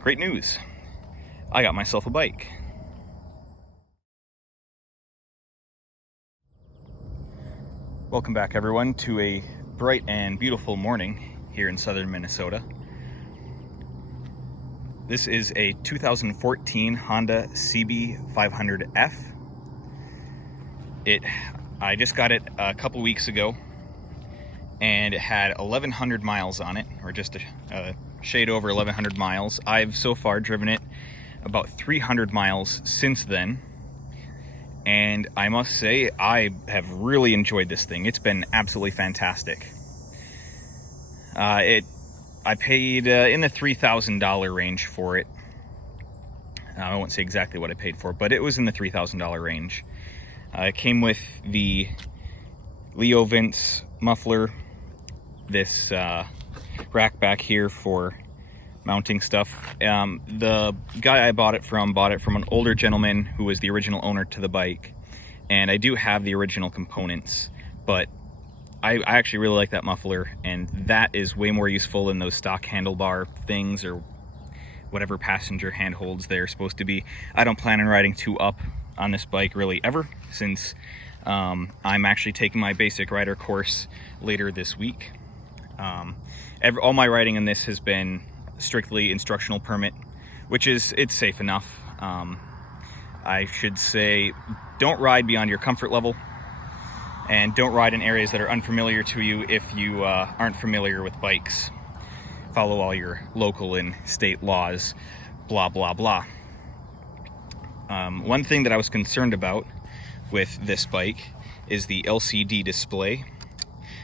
Great news! I got myself a bike. Welcome back, everyone, to a bright and beautiful morning here in southern Minnesota. This is a 2014 Honda CB500F. I just got it a couple weeks ago, and it had 1,100 miles on it, or just a shade over 1,100 miles. I've so far driven it about 300 miles since then, and I must say I have really enjoyed this thing. It's been absolutely fantastic. I paid in the $3,000 range for it. I won't say exactly what I paid for, but it was in the $3,000 range. It came with the Leo Vince muffler, this rack back here for mounting stuff. The guy I bought it from an older gentleman who was the original owner to the bike, and I do have the original components, but I actually really like that muffler, and that is way more useful than those stock handlebar things or whatever passenger handholds they're supposed to be. I don't plan on riding two up on this bike really ever, since I'm actually taking my basic rider course later this week. All my riding in this has been strictly instructional permit, which it's safe enough. I should say, don't ride beyond your comfort level, and don't ride in areas that are unfamiliar to you if you aren't familiar with bikes. Follow all your local and state laws, blah, blah, blah. One thing that I was concerned about with this bike is the LCD display.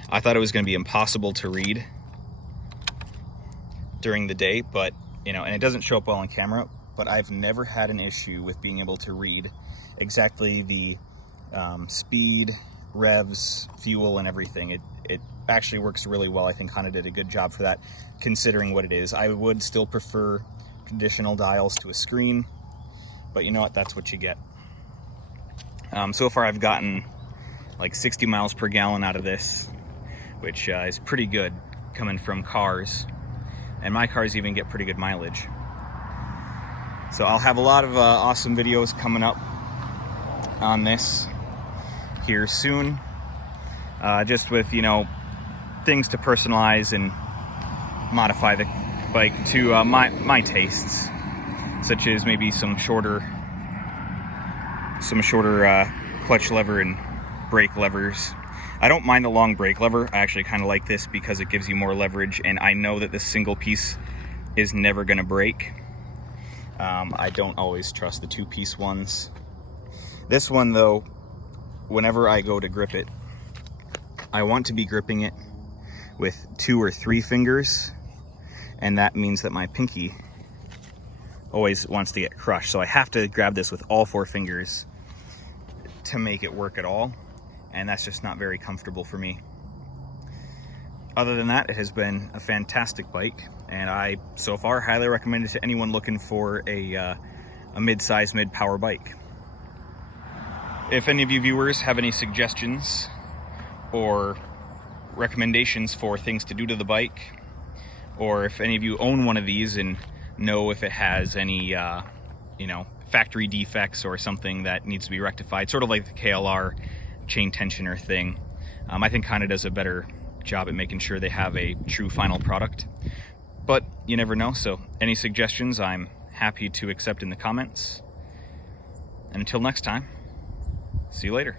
I thought it was going to be impossible to read during the day, but and it doesn't show up well on camera, but I've never had an issue with being able to read exactly the speed, revs, fuel, and everything. It actually works really well. I think Honda did a good job for that, considering what it is. I would still prefer traditional dials to a screen, but you know what, that's what you get. So far I've gotten like 60 miles per gallon out of this, which is pretty good coming from cars, and my cars even get pretty good mileage. So I'll have a lot of awesome videos coming up on this here soon, just with things to personalize and modify the bike to my tastes, such as maybe some shorter clutch lever and brake levers. I don't mind the long brake lever. I actually kind of like this because it gives you more leverage, and I know that this single piece is never going to break. I don't always trust the two-piece ones. This one, though, whenever I go to grip it, I want to be gripping it with 2 or 3 fingers, and that means that my pinky always wants to get crushed. So I have to grab this with all 4 fingers to make it work at all, and that's just not very comfortable for me. Other than that, it has been a fantastic bike, and I so far highly recommend it to anyone looking for a mid-size, mid-power bike. If any of you viewers have any suggestions or recommendations for things to do to the bike, or if any of you own one of these and know if it has any factory defects or something that needs to be rectified, sort of like the KLR chain tensioner thing, I think Honda does a better job at making sure they have a true final product, but you never know. So any suggestions I'm happy to accept in the comments, and until next time, see you later.